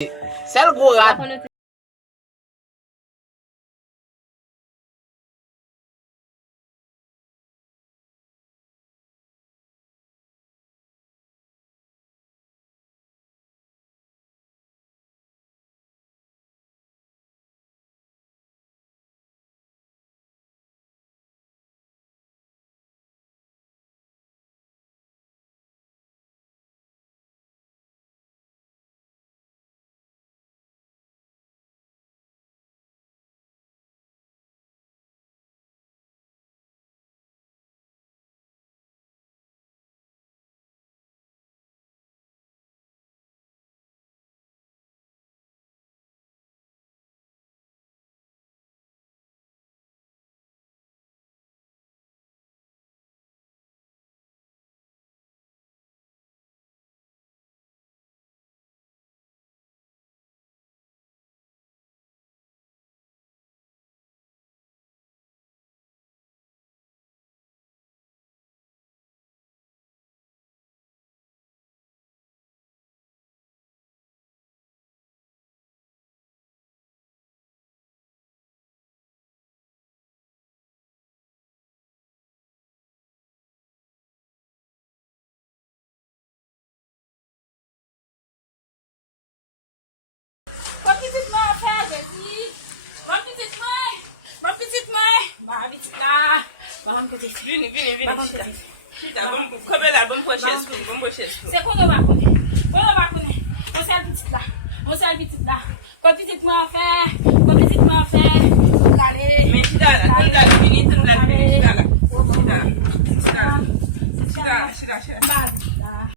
Sel gourad. C'est qu'on va connaître. On s'est habitué là. On s'est habitué là. Quand tu dis moi faire, quand tu dis moi faire, allez. Mais tu là, tu là, tu là, tu là, tu là, tu là, tu là, tu là, tu là, tu là, tu là,